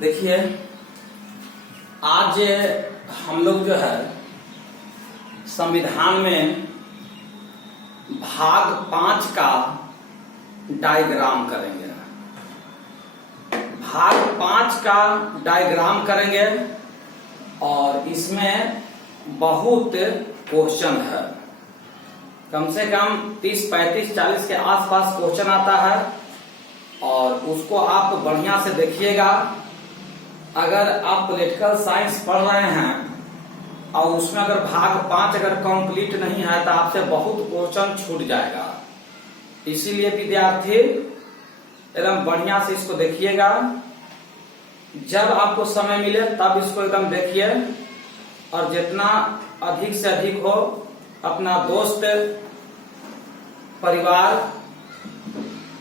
देखिए, आज हम लोग जो है संविधान में भाग 5 का डायग्राम करेंगे। भाग 5 का डायग्राम करेंगे और इसमें बहुत क्वेश्चन है। कम से कम 30, 35, 40 के आसपास क्वेश्चन आता है और उसको आप बढ़िया से देखिएगा। अगर आप पॉलिटिकल साइंस पढ़ रहे हैं और उसमें अगर भाग 5 अगर कंप्लीट नहीं है तो आपसे बहुत क्वेश्चन छूट जाएगा। इसीलिए विद्यार्थी एकदम बढ़िया से इसको देखिएगा। जब आपको समय मिले तब इसको एकदम देखिए और जितना अधिक से अधिक हो अपना दोस्त परिवार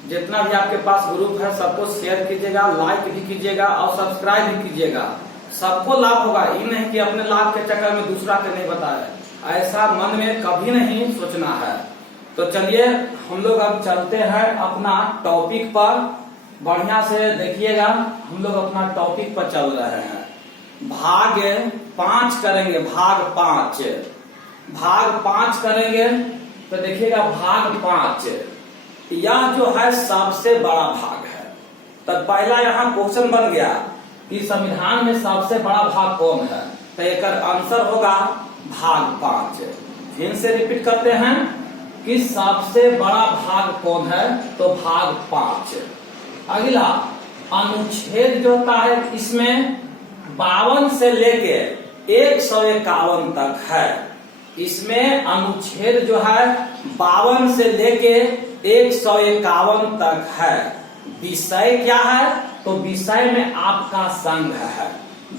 जितना भी आपके पास ग्रुप है सबको शेयर कीजिएगा, लाइक भी कीजिएगा और सब्सक्राइब भी कीजिएगा। सबको लाभ होगा, ये नहीं कि अपने लाभ के चक्कर में दूसरा के नहीं बताए। ऐसा मन में कभी नहीं सोचना है। तो चलिए हम लोग अब चलते हैं अपना टॉपिक पर। बढ़िया से देखिएगा, हम लोग अपना टॉपिक पर चल रहे हैं। भाग 5 करेंगे। भाग 5 करेंगे तो देखिएगा भाग 5 यह जो है सबसे बड़ा भाग है। तो पहला यहाँ क्वेश्चन बन गया कि संविधान में सबसे बड़ा भाग कौन है, तो एक आंसर होगा भाग 5। फिर से रिपीट करते हैं कि सबसे बड़ा भाग कौन है, तो भाग 5। अगला अनुच्छेद जो होता है इसमें 52 से लेके 151 तक है। इसमें अनुच्छेद जो है 52 से लेके 151 तक है। विषय क्या है, तो विषय में आपका संघ है।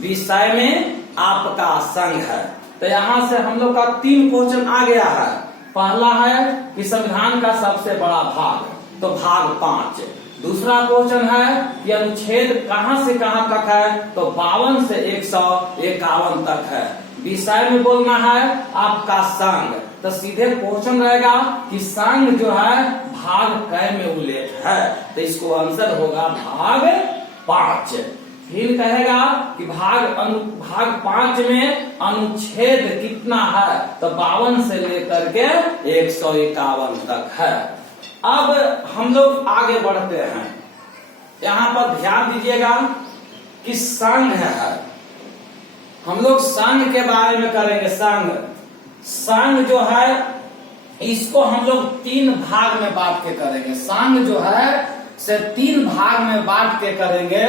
विषय में आपका संघ है। तो यहाँ से हम लोग का 3 क्वेश्चन आ गया है। पहला है कि संविधान का सबसे बड़ा भाग, तो भाग 5। दूसरा क्वेश्चन है कि अनुच्छेद कहां से कहां तक है, तो 52 से 151 तक है। विषय में बोलना है आपका संघ, तो सीधे क्वेश्चन रहेगा कि संघ जो है भाग कै में उल्लेख है, तो इसको आंसर होगा भाग 5। फिर कहेगा कि भाग 5 में अनुच्छेद कितना है, तो 52 से लेकर के 151 तक है। अब हम लोग आगे बढ़ते हैं। यहाँ पर ध्यान दीजिएगा कि संघ है। हम लोग संघ के बारे में करेंगे। संघ जो है इसको हम लोग 3 भाग में बांट के करेंगे। संघ जो है से 3 भाग में बांट के करेंगे।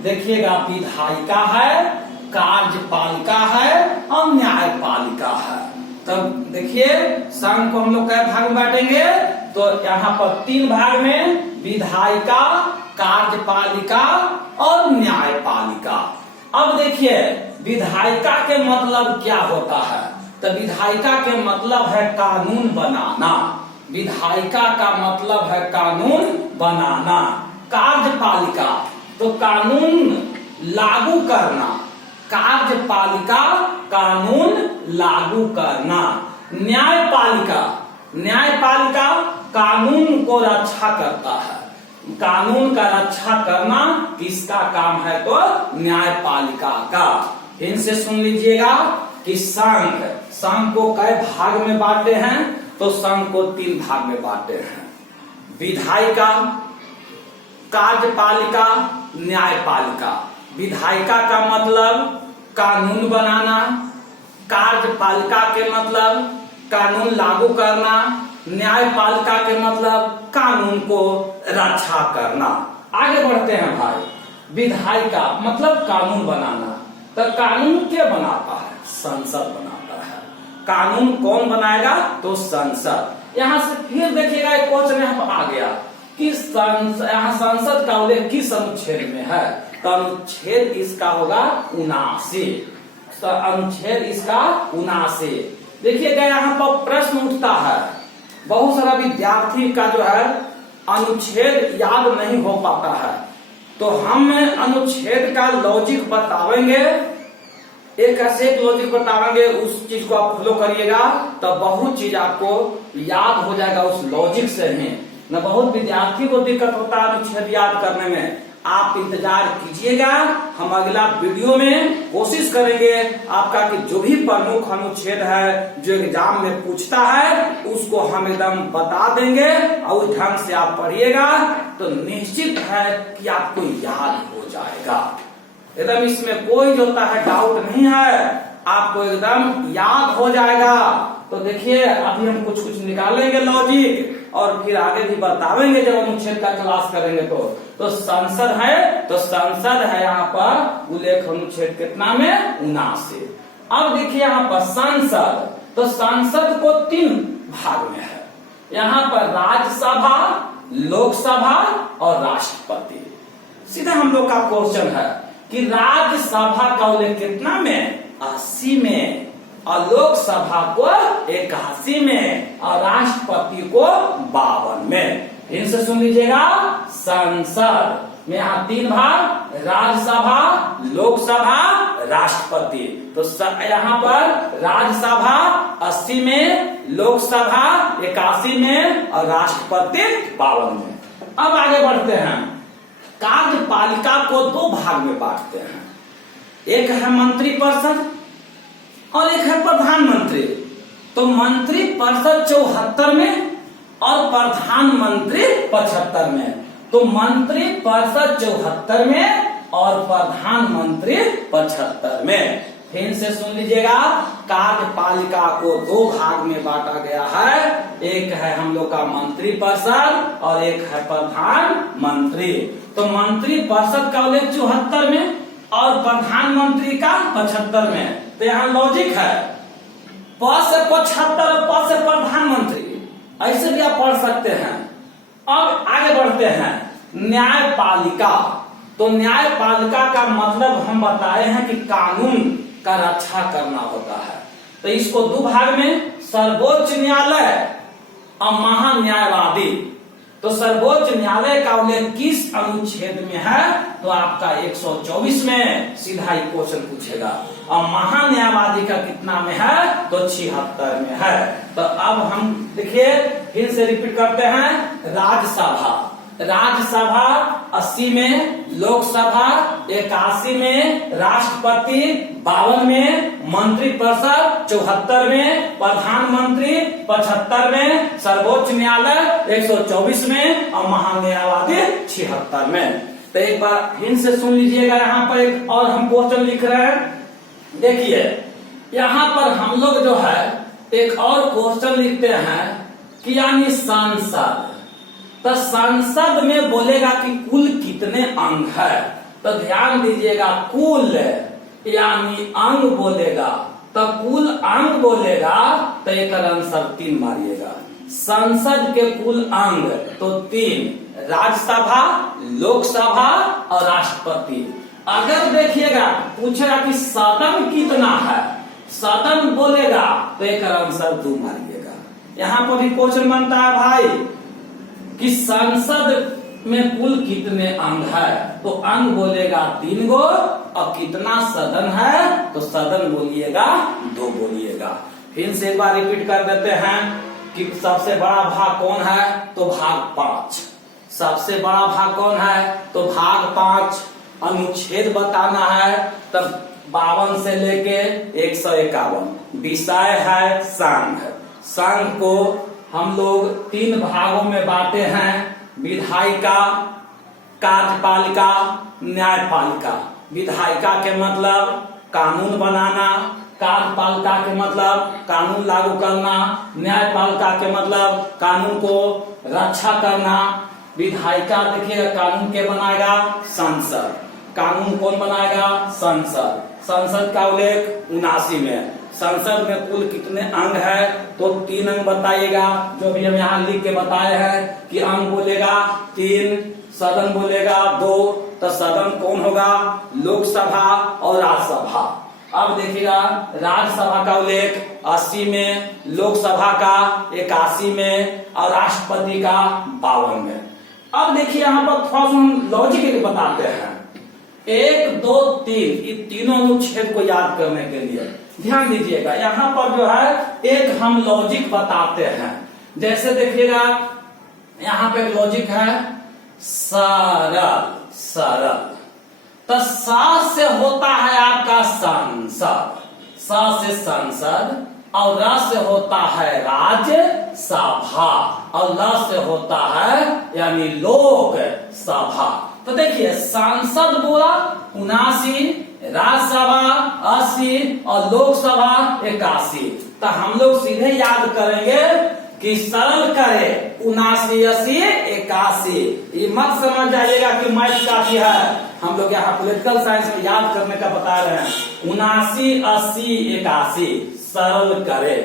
देखिएगा, विधायिका है, कार्यपालिका है और न्यायपालिका है। तब देखिए संघ को हम लोग कई भाग में बांटेंगे, तो यहाँ पर 3 भाग में विधायिका, कार्यपालिका और न्यायपालिका। अब देखिए विधायिका के मतलब क्या होता है, तो विधायिका के मतलब है कानून बनाना। विधायिका का मतलब है कानून बनाना। कार्यपालिका तो कानून लागू करना। कार्यपालिका कानून लागू करना। न्यायपालिका कानून को रक्षा करता है। कानून का रक्षा करना किसका काम है, तो न्यायपालिका का। इनसे सुन लीजिएगा कि संघ को कई भाग में बांटे हैं, तो संघ को 3 भाग में बांटे हैं। विधायिका, कार्यपालिका, न्यायपालिका। विधायिका का मतलब कानून बनाना, कार्यपालिका के मतलब कानून लागू करना, न्यायपालिका के मतलब कानून को रक्षा करना। आगे बढ़ते हैं भाई। विधायिका मतलब कानून बनाना, तो कानून क्या बनाता है, संसद बनाता है। कानून कौन बनाएगा, तो संसद। यहाँ से फिर देखिएगा एक क्वेश्चन यहाँ पर आ गया कि यहाँ संसद का उल्लेख किस अनुच्छेद में है, तो अनुच्छेद इसका होगा 79। तो अनुच्छेद इसका 79। देखिएगा यहाँ पर प्रश्न उठता है। बहुत सारा विद्यार्थी का जो है अनुच्छेद याद नहीं हो पाता है, तो हम अनुच्छेद का लॉजिक बतावेंगे। एक ऐसे एक लॉजिक बतावेंगे, उस चीज को आप फॉलो करिएगा तो बहुत चीज आपको याद हो जाएगा उस लॉजिक से ही। न बहुत विद्यार्थी को दिक्कत होता है अनुच्छेद याद करने में, आप इंतजार कीजिएगा। हम अगला वीडियो में कोशिश करेंगे आपका कि जो भी प्रमुख अनुच्छेद है जो एग्जाम में पूछता है उसको हम एकदम बता देंगे और उस ढंग से आप पढ़िएगा तो निश्चित है कि आपको याद हो जाएगा। एकदम इसमें कोई जो होता है डाउट नहीं है, आपको एकदम याद हो जाएगा। तो देखिए अभी हम कुछ निकालेंगे लॉजिक और फिर आगे भी बतावेंगे जब अनुच्छेद का क्लास करेंगे। तो संसद है, तो संसद है यहाँ पर उल्लेख अनुच्छेद कितना में 79। अब देखिए यहाँ पर संसद, तो संसद को 3 भाग में है। यहाँ पर राज्यसभा, लोकसभा और राष्ट्रपति। सीधा हम लोग का क्वेश्चन है कि राज्यसभा का उल्लेख कितना में 80 में और लोकसभा को 81 में और राष्ट्रपति को 52 में। फिर से सुन लीजिएगा, संसद में यहाँ 3 भाग, राज्यसभा, लोकसभा, राष्ट्रपति। तो यहाँ पर राज्यसभा 80 में, लोकसभा 81 में और राष्ट्रपति 52 में। अब आगे बढ़ते हैं। कार्यपालिका को 2 भाग में बांटते हैं, एक है मंत्रिपरिषद और एक है प्रधानमंत्री। तो मंत्री परिषद 74 में और प्रधानमंत्री 75 में। तो मंत्री परिषद 74 में और प्रधानमंत्री 75 में। फिर से सुन लीजिएगा, कार्यपालिका को 2 भाग में बांटा गया है, एक है हम लोग का मंत्री परिषद और एक है प्रधानमंत्री। तो मंत्री परिषद का उल्लेख 74 में और प्रधानमंत्री का 75 में। तो यहाँ लॉजिक है, प से 75 और प से प्रधानमंत्री, ऐसे भी आप पढ़ सकते हैं। अब आगे बढ़ते हैं, न्यायपालिका। तो न्यायपालिका का मतलब हम बताए हैं कि कानून का रक्षा करना होता है। तो इसको 2 भाग में, सर्वोच्च न्यायालय और महान्यायवादी। तो सर्वोच्च न्यायालय का उल्लेख किस अनुच्छेद में है? तो आपका 124 में सीधा ही क्वेश्चन पूछेगा। और महान्यायवादी का कितना में है? तो 76 में है। तो अब हम देखिए फिर से रिपीट करते हैं, राज्यसभा, राज्यसभा 80 में, लोकसभा 81 में, राष्ट्रपति 52 में, मंत्रिपरिषद 74 में, प्रधानमंत्री 75 में, सर्वोच्च न्यायालय 124 में और महान्यायवादी 76 में। तो एक बार फिर से सुन लीजिएगा, यहाँ पर एक और हम क्वेश्चन लिख रहे हैं। देखिए यहाँ पर हम लोग जो है एक और क्वेश्चन लिखते हैं कि यानी संसद, तो संसद में बोलेगा कि कुल कितने अंग है। तो ध्यान दीजिएगा, कुल यानी अंग बोलेगा, तो कुल अंग बोलेगा तो एक आंसर 3 मारिएगा। संसद के कुल अंग तो 3, राज्यसभा, लोकसभा और राष्ट्रपति। अगर देखिएगा पूछेगा कि सदन कितना है, सदन बोलेगा तो एक आंसर 2 मारिएगा। यहाँ पर भी क्वेश्चन बनता है भाई कि संसद में कुल कितने अंग है, तो अंग बोलेगा 3 गो और कितना सदन है, तो सदन बोलिएगा 2 बोलिएगा। फिर से एक बार रिपीट कर देते हैं कि सबसे बड़ा भाग कौन है, तो भाग 5। सबसे बड़ा भाग कौन है, तो भाग 5। अनुच्छेद बताना है, तब 52 से लेके 151। विषय है संघ। संघ को हम लोग 3 भागों में बांटे हैं, विधायिका, कार्यपालिका, न्यायपालिका। विधायिका के मतलब कानून बनाना, कार्यपालिका के मतलब कानून लागू करना, न्यायपालिका के मतलब कानून को रक्षा करना। विधायिका देखिएगा कानून के बनाएगा संसद, कानून कौन बनाएगा, संसद। संसद का उल्लेख 79 में। संसद में कुल कितने अंग है, तो 3 अंग बताइएगा, जो भी हम यहाँ लिख के बताए हैं कि अंग बोलेगा 3, सदन बोलेगा 2। तो सदन कौन होगा, लोकसभा और राज्यसभा। अब देखिएगा राज्यसभा का उल्लेख 80 में, लोकसभा का 81 में और राष्ट्रपति का 52 में। अब देखिए यहाँ पर थोड़ा सा हम लॉजिक बताते हैं, 1, 2, 3, ये तीनों अनुच्छेद को याद करने के लिए ध्यान दीजिएगा। यहाँ पर जो है एक हम लॉजिक बताते हैं। जैसे देखिएगा यहाँ पे एक लॉजिक है, सरल। सरल। तो सा से होता है आपका संसद, सा से संसद, और र से होता है राज्यसभा, और ल से होता है यानी लोक सभा। तो देखिए सांसद बोला 79, राज्यसभा 80 और लोकसभा 81। तो हम लोग सीधे याद करेंगे कि सरल करे 79, 80, 81। ये मत समझ जाइएगा कि मैथ काफी है, हम लोग यहाँ पॉलिटिकल साइंस में याद करने का बता रहे हैं। 79, 80, 81 सरल करे।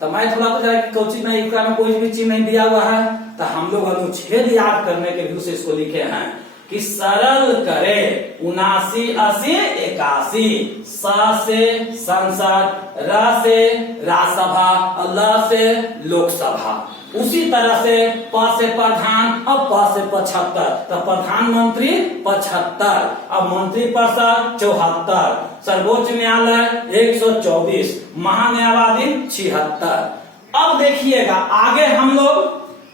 तो मैं थोड़ा तो जरा कोचिंग में कोई भी चीज नहीं दिया हुआ है, तो हम लोग अनुच्छेद याद करने के लिए इसको लिखे हैं कि सरल करे 79, 80, 81। स से संसद, र से राज्यसभा और ल से लोकसभा। उसी तरह से प से प्रधान और प से 75। तो प्रधानमंत्री 75 और मंत्रिपरिषद 74, सर्वोच्च न्यायालय 124, महान्यायवादी 76। अब देखिएगा आगे हम लोग,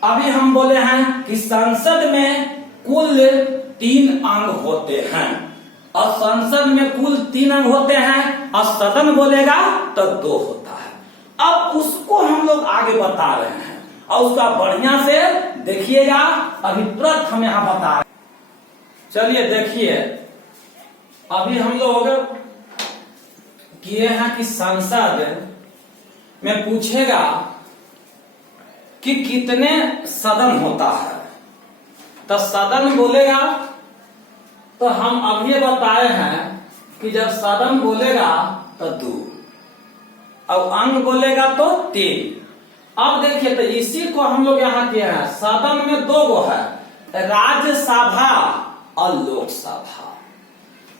अभी हम बोले हैं कि संसद में कुल 3 अंग होते हैं, और संसद में कुल 3 अंग होते हैं, और सदन बोलेगा तो 2 होता है। अब उसको हम लोग आगे बता रहे हैं, और उसका बढ़िया से देखिएगा। अभी तुरंत हम यहां बता रहे हैं। चलिए देखिए, अभी हम लोग किए हैं कि संसद में पूछेगा कि कितने सदन होता है, तो सदन बोलेगा तो हम अभी बताए हैं कि जब सदन बोलेगा तो 2 और अंग बोलेगा तो 3। अब देखिए तो इसी को हम लोग यहाँ किए हैं। सदन में 2 गो है, राज्यसभा और लोकसभा।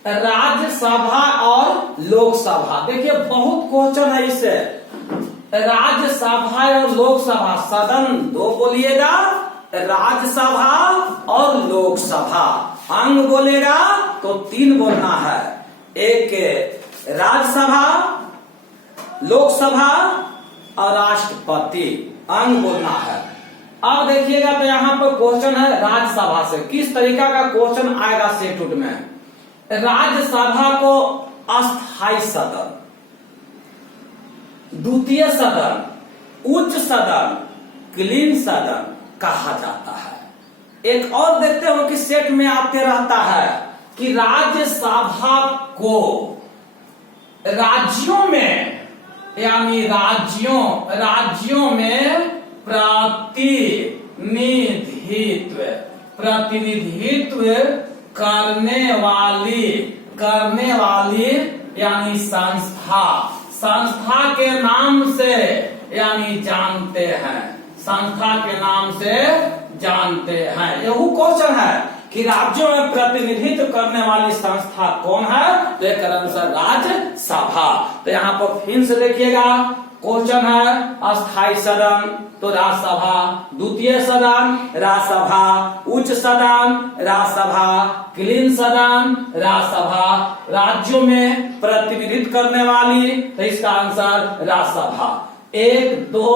राज्यसभा और लोकसभा, देखिए बहुत क्वेश्चन है इससे। राज्यसभा और लोकसभा, सदन 2 बोलिएगा, राज्यसभा और लोकसभा। अंग बोलेगा तो 3 बोलना है, एक राज्यसभा, लोकसभा और राष्ट्रपति, अंग बोलना है। अब देखिएगा तो यहाँ पर क्वेश्चन है राज्यसभा से, किस तरीका का क्वेश्चन आएगा सेटुट में। राज्यसभा को अस्थायी सदन, द्वितीय सदन, उच्च सदन, क्लीन सदन कहा जाता है। एक और देखते हो कि सेट में आते रहता है कि राज्यसभा को राज्यों में, यानी राज्यों में प्रतिनिधित्व करने वाली यानी संस्था के नाम से यानी जानते हैं, संस्था के नाम से जानते हैं। यही क्वेश्चन है कि राज्यों में प्रतिनिधित्व करने वाली संस्था कौन है, तो एक आंसर राज्यसभा। तो यहाँ पर फिर से देखिएगा क्वेश्चन है अस्थायी सदन तो राज्यसभा, द्वितीय सदन राज्यसभा, उच्च सदन राज्यसभा, क्लीन सदन राज्यसभा, राज्यों में प्रतिनिधित्व करने वाली, तो इसका आंसर राज्यसभा। 1, 2,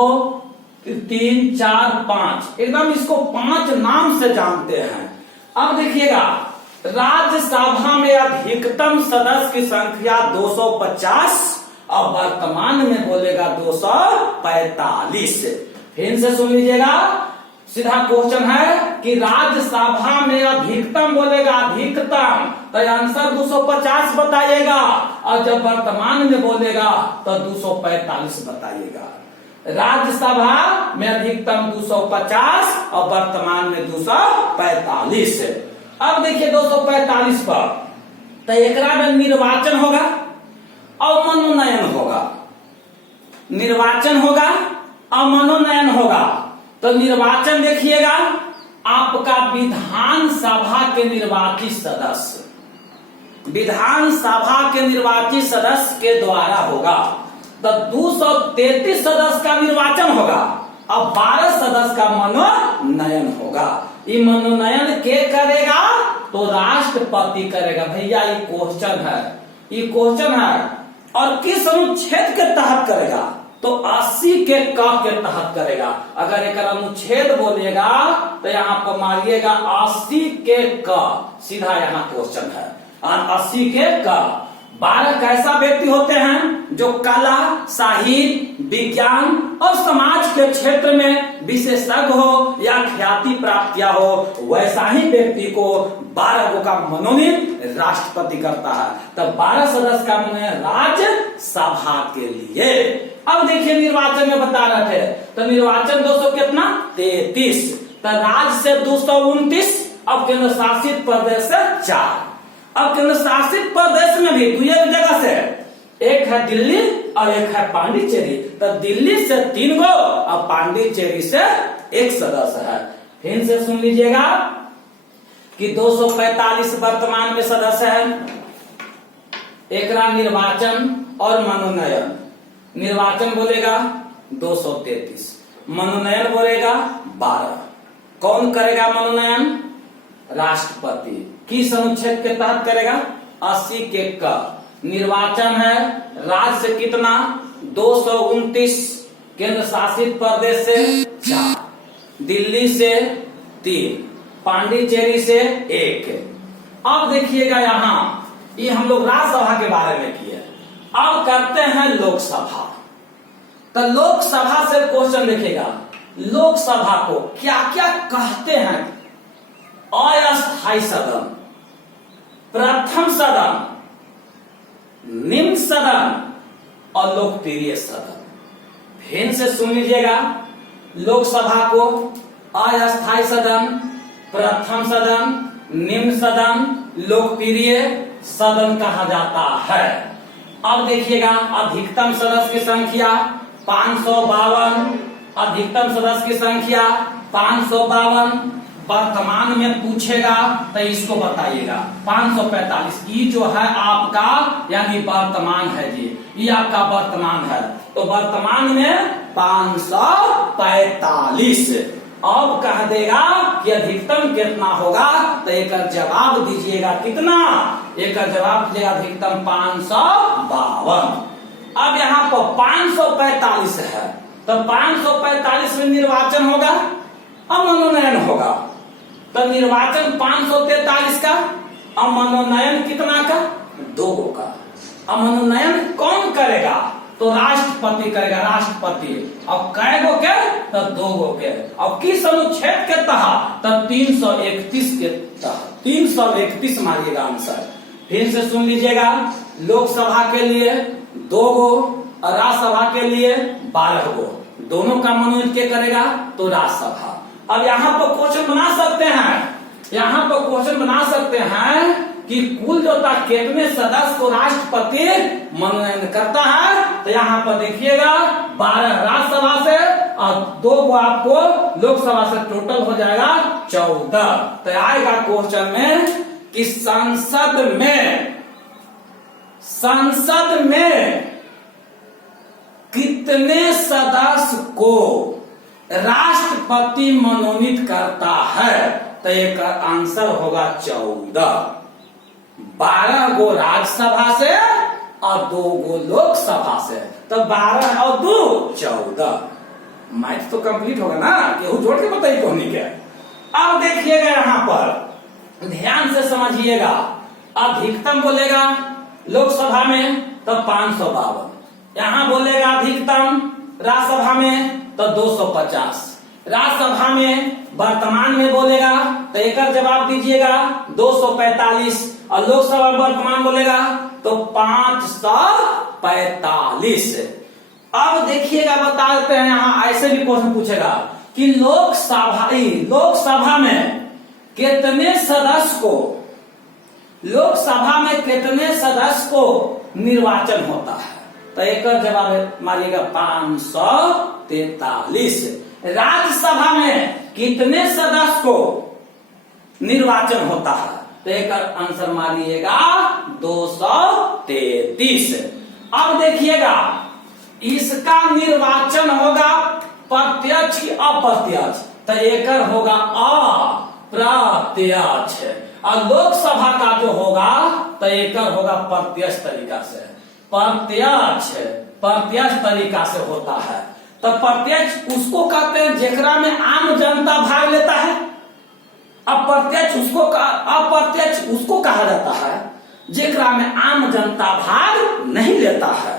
3, 4, 5, एकदम इसको 5 नाम से जानते हैं। अब देखिएगा राज्यसभा में अधिकतम सदस्य की संख्या 250 और वर्तमान में बोलेगा 245। फिर से सुन लीजिएगा, सीधा क्वेश्चन है कि राज्यसभा में अधिकतम बोलेगा अधिकतम, तो आंसर 250 बताइएगा, और जब वर्तमान में बोलेगा तो 245 बताइएगा। राज्यसभा में अधिकतम 250 और वर्तमान में 245। अब देखिए 245 पर, तो एकरा में निर्वाचन होगा और मनोनयन होगा, निर्वाचन होगा और मनोनयन होगा। तो निर्वाचन देखिएगा आपका विधानसभा के निर्वाचित सदस्य, विधानसभा के निर्वाचित सदस्य के द्वारा होगा। तो 233 सदस्य का निर्वाचन होगा और 12 सदस्य का मनोनयन होगा। ये मनोनयन के करेगा, तो राष्ट्रपति करेगा। भैया ये क्वेश्चन है, ये क्वेश्चन है, और किस अनुच्छेद के तहत करेगा, तो 80 के क के तहत करेगा। अगर एक अनुच्छेद बोलेगा तो यहाँ पर मारिएगा 80 के क, सीधा यहाँ क्वेश्चन है। 80 के क। 12 कैसा व्यक्ति होते हैं जो कला, साहित्य, विज्ञान और समाज के क्षेत्र में विशेषज्ञ हो या ख्याति प्राप्तियां हो, वैसा ही व्यक्ति को 12 को का मनोनीत राष्ट्रपति करता है। तब 12 सदस्य का मनोनीत राज्यसभा के लिए। अब देखिए निर्वाचन में बता रहे थे, तो निर्वाचन 200 कितना 33, तो राज्य से 229, अब केंद्र शासित प्रदेश से 4। अब केंद्र शासित प्रदेश में भी दो जगह से, एक है दिल्ली और एक है पांडिचेरी, तो दिल्ली से 3 गो और पांडिचेरी से 1 सदस्य है। फिर से सुन लीजिएगा कि 245 वर्तमान में सदस्य है। एक निर्वाचन और मनोनयन। निर्वाचन बोलेगा 233, मनोनयन बोलेगा 12। कौन करेगा मनोनयन? राष्ट्रपति। किस अनुच्छेद के तहत करेगा? 80 के क। निर्वाचन है राज्य से कितना 229, केंद्र शासित प्रदेश से 4, दिल्ली से 3, पांडिचेरी से 1। अब देखिएगा यहाँ ये हम लोग राज्यसभा के बारे में किए, अब करते हैं लोकसभा। तो लोकसभा से क्वेश्चन देखिएगा, लोकसभा को क्या क्या कहते हैं? अस्थायी सदन, प्रथम सदन, निम्न सदन और लोकप्रिय सदन। फिर से सुन लीजिएगा, लोकसभा को अस्थायी सदन, प्रथम सदन, निम्न सदन, लोकप्रिय सदन कहा जाता है। अब देखिएगा अधिकतम सदस्य की संख्या 552, अधिकतम सदस्य की संख्या 552। वर्तमान में पूछेगा तो इसको बताइएगा 545। ये जो है आपका यानी वर्तमान है जी, ये आपका वर्तमान है। तो वर्तमान में 545। अब कह देगा कि अधिकतम कितना होगा, तो एक जवाब दीजिएगा कितना? एक जवाब दीजिएगा अधिकतम 552। अब यहाँ पर 545 है, तो 545 में निर्वाचन होगा और मनोनयन होगा। तो निर्वाचन 543 का और मनोनयन कितना का? 2 का। और मनोनयन कौन करेगा? तो राष्ट्रपति करेगा, राष्ट्रपति। अब कै गो के? तो 2 गो के। अब किस अनुच्छेद के तहत? तो 331 के तहत। 331 मारिएगा आंसर। फिर से सुन लीजिएगा, लोकसभा के लिए 2 गो और राज्यसभा के लिए 12 गो। दोनों का मनोनीत के करेगा? तो राज्यसभा। अब यहाँ पर क्वेश्चन बना सकते हैं, यहाँ पर क्वेश्चन बना सकते हैं कि कुल जो था कितने सदस्य को राष्ट्रपति मनोनयन करता है। तो यहाँ पर देखिएगा 12 राज्यसभा से और 2 को आपको लोकसभा से, टोटल हो जाएगा 14। तो आएगा क्वेश्चन में कि संसद में कितने सदस्य को राष्ट्रपति मनोनीत करता है? तो एक आंसर होगा 14। 12 गो राज्यसभा से और 2 गो लोकसभा से, तो 12 और 2 14। मैथ तो कंप्लीट होगा ना, केहू जोड़ के बताइए कौन क्या। अब देखिएगा यहाँ पर ध्यान से समझिएगा, अधिकतम बोलेगा लोकसभा में तो 552, यहाँ बोलेगा अधिकतम राज्यसभा में तो 250, राज्यसभा में वर्तमान में बोलेगा तो एक जवाब दीजिएगा 245 और लोकसभा वर्तमान बोलेगा तो 545। अब देखिएगा बता देते हैं, यहाँ ऐसे भी क्वेश्चन पूछेगा कि लोकसभा में कितने सदस्य को निर्वाचन होता है? तो एक जवाब मारिएगा 543। राज्यसभा में कितने सदस्य को निर्वाचन होता है? तो एक आंसर मारिएगा 233। अब देखिएगा इसका निर्वाचन होगा प्रत्यक्ष की अप्रत्यक्ष, तो एक होगा अप्रत्यक्ष, और लोकसभा का जो होगा तो एक होगा प्रत्यक्ष तरीका से। प्रत्यक्ष प्रत्यक्ष तरीका से होता है। तो प्रत्यक्ष उसको कहते हैं जेकरा में आम जनता भाग लेता है। अप्रत्यक्ष उसको कहा जाता है जेकरा में आम जनता भाग नहीं लेता है।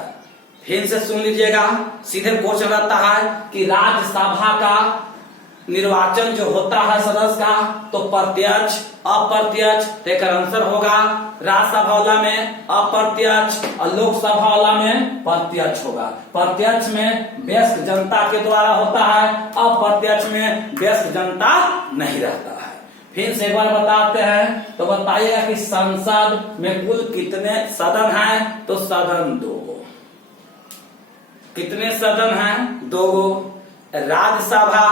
फिर से सुन लीजिएगा, सीधे क्वेश्चन रहता है कि राज्यसभा का निर्वाचन जो होता है सदस्य का, तो प्रत्यक्ष अप्रत्यक्ष, तो आंसर होगा राज्यसभा वाला में अप्रत्यक्ष और लोकसभा वाला में प्रत्यक्ष होगा। प्रत्यक्ष में वयस्क जनता के द्वारा होता है, अप्रत्यक्ष में वयस्क जनता नहीं रहता है। फिर से एक बार बताते हैं, तो बताइएगा कि संसद में कुल कितने सदन हैं? तो सदन 2। कितने सदन हैं? 2। राज्यसभा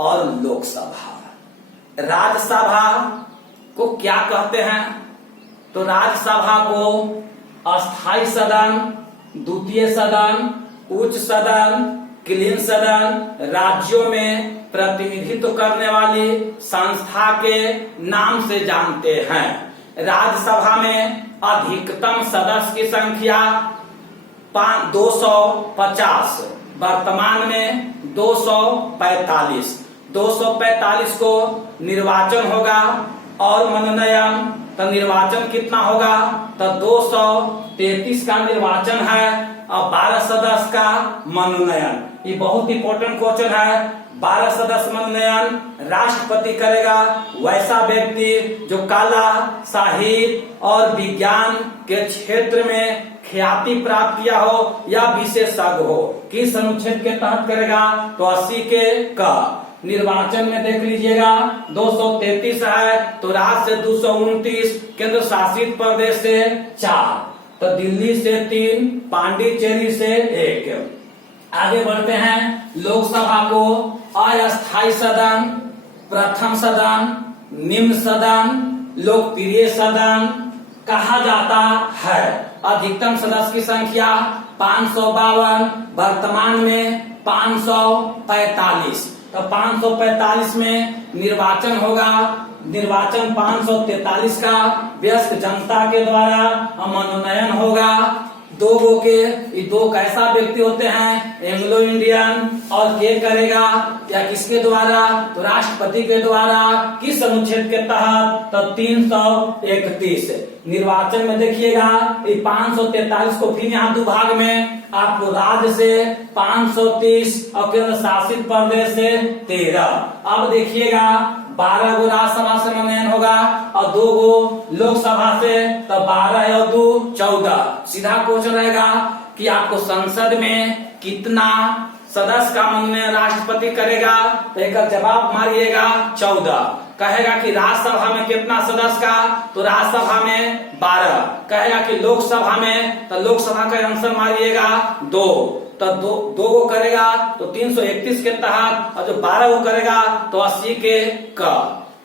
और लोकसभा। राज्यसभा को क्या कहते हैं? तो राज्यसभा को अस्थाई सदन, द्वितीय सदन, उच्च सदन, क्लीन सदन, राज्यों में प्रतिनिधित्व करने वाली संस्था के नाम से जानते हैं। राज्यसभा में अधिकतम सदस्य की संख्या 250, वर्तमान में 245। 245 को निर्वाचन होगा और मनोनयन, तो निर्वाचन कितना होगा? तो 233 का निर्वाचन है और 12 सदस्य का मनोनयन। ये बहुत इंपॉर्टेंट क्वेश्चन है। 12 सदस्य मनोनयन राष्ट्रपति करेगा, वैसा व्यक्ति जो कला, साहित्य और विज्ञान के क्षेत्र में ख्याति प्राप्त किया हो या विशेषज्ञ हो। किस अनुच्छेद के तहत करेगा? तो 80 के का। निर्वाचन में देख लीजिएगा 233 है, तो राज्य से 229, केंद्र शासित प्रदेश से 4, तो दिल्ली से 3, पांडिचेरी से 1। आगे बढ़ते हैं। लोकसभा को अस्थायी सदन, प्रथम सदन, निम्न सदन, लोकप्रिय सदन कहा जाता है। अधिकतम सदस्य की संख्या 552, वर्तमान में 545। तो 545 में निर्वाचन होगा। निर्वाचन 543 का वयस्क जनता के द्वारा मनोनयन होगा। 2 गो के, ये 2 कैसा व्यक्ति होते हैं? Anglo Indian. और के करेगा या किसके द्वारा? तो राष्ट्रपति के द्वारा। किस अनुच्छेद के तहत? तो 331। निर्वाचन में देखिएगा 543 को फिर यहाँ 2 भाग में आपको राज्य से 530 और केंद्र शासित प्रदेश से 13। अब देखिएगा 12 गो राज्यसभा से मनोनयन होगा और 2 गो लोकसभा से, तो 12 और 2 14। सीधा क्वेश्चन रहेगा कि आपको संसद में कितना सदस्य का मनोनयन राष्ट्रपति करेगा? तो एक जवाब मारिएगा 14। कहेगा कि राज्यसभा में कितना सदस्य का? तो राज्यसभा में 12। कहेगा कि लोकसभा में, तो लोकसभा का आंसर मारिएगा 2। तो 2 को करेगा तो 331 के तहत, और जो 12 को करेगा तो 80 के का।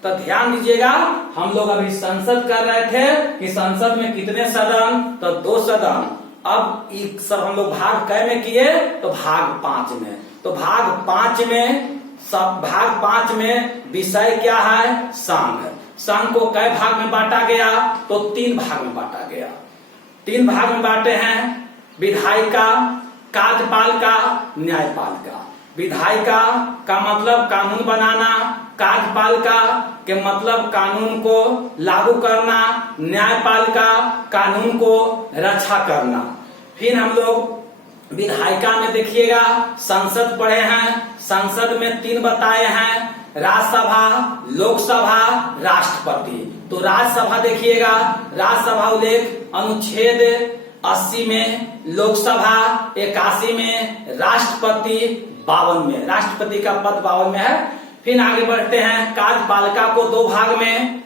तो ध्यान दीजिएगा, हम लोग अभी संसद कर रहे थे कि संसद में कितने सदन? तो 2 सदन। अब सब हम लोग भाग कै में किए? तो भाग 5 में। तो भाग 5 में विषय क्या है? संघ। संघ को कै भाग में बांटा गया? तो 3 भाग में बांटा गया। 3 भाग में बांटे हैं, विधायिका, कार्यपालिका, न्यायपालिका। विधायिका का मतलब कानून बनाना, कार्यपालिका के मतलब कानून को लागू करना, न्यायपालिका कानून को रक्षा करना। फिर हम लोग विधायिका में देखिएगा संसद पढ़े हैं। संसद में 3 बताए हैं, राज्यसभा, लोकसभा, राष्ट्रपति। तो राज्यसभा देखिएगा, राज्यसभा उल्लेख अनुच्छेद 80 में, लोकसभा 81 में, राष्ट्रपति 52 में। राष्ट्रपति का पद 52 में है। फिर आगे बढ़ते हैं, कार्यपालिका को 2 भाग में,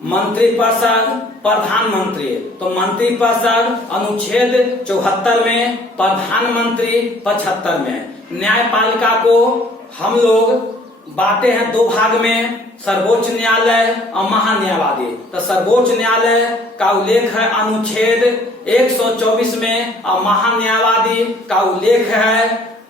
मंत्रिपरिषद, प्रधानमंत्री। तो मंत्रिपरिषद अनुच्छेद 74 में, प्रधानमंत्री 75 में। न्यायपालिका को हम लोग बांटे हैं 2 भाग में, सर्वोच्च न्यायालय और महान्यायवादी। तो सर्वोच्च न्यायालय का उल्लेख है अनुच्छेद 124 में और महान्यायवादी का उल्लेख है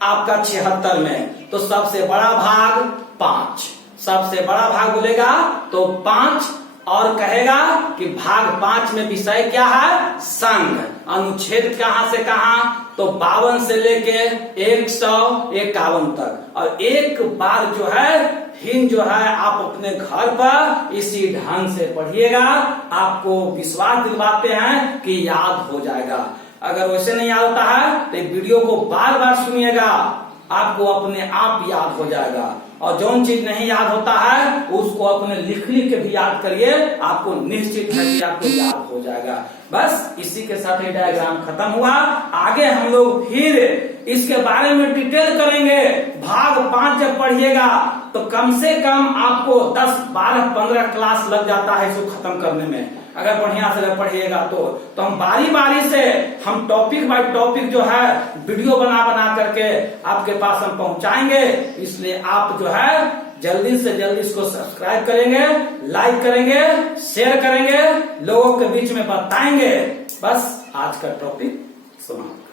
आपका 76 में। तो सबसे बड़ा भाग 5, सबसे बड़ा भाग बोलेगा तो 5 और कहेगा कि भाग 5 में विषय क्या है, संघ। अनुच्छेद कहां से कहां, तो 52 से लेके 151 तक। और एक बार जो है फिर जो है आप अपने घर पर इसी ढंग से पढ़िएगा, आपको विश्वास दिलवाते हैं कि याद हो जाएगा। अगर वैसे नहीं याद होता है तो वीडियो को बार बार सुनिएगा, आपको अपने आप याद हो जाएगा। और जो चीज नहीं याद होता है उसको अपने लिख के भी याद करिए, आपको निश्चित है कि आपको याद हो जाएगा। बस इसी के साथ ये डायग्राम खत्म हुआ। आगे हम लोग फिर इसके बारे में डिटेल करेंगे। भाग 5 जब पढ़िएगा तो कम से कम आपको 10, 12, 15 क्लास लग जाता है इसको खत्म करने में, अगर बढ़िया से पढ़िएगा तो हम बारी बारी से हम टॉपिक बाय टॉपिक जो है वीडियो बना करके आपके पास हम पहुंचाएंगे। इसलिए आप जो है जल्दी से जल्दी इसको सब्सक्राइब करेंगे, लाइक करेंगे, शेयर करेंगे, लोगों के बीच में बताएंगे। बस आज का टॉपिक समाप्त।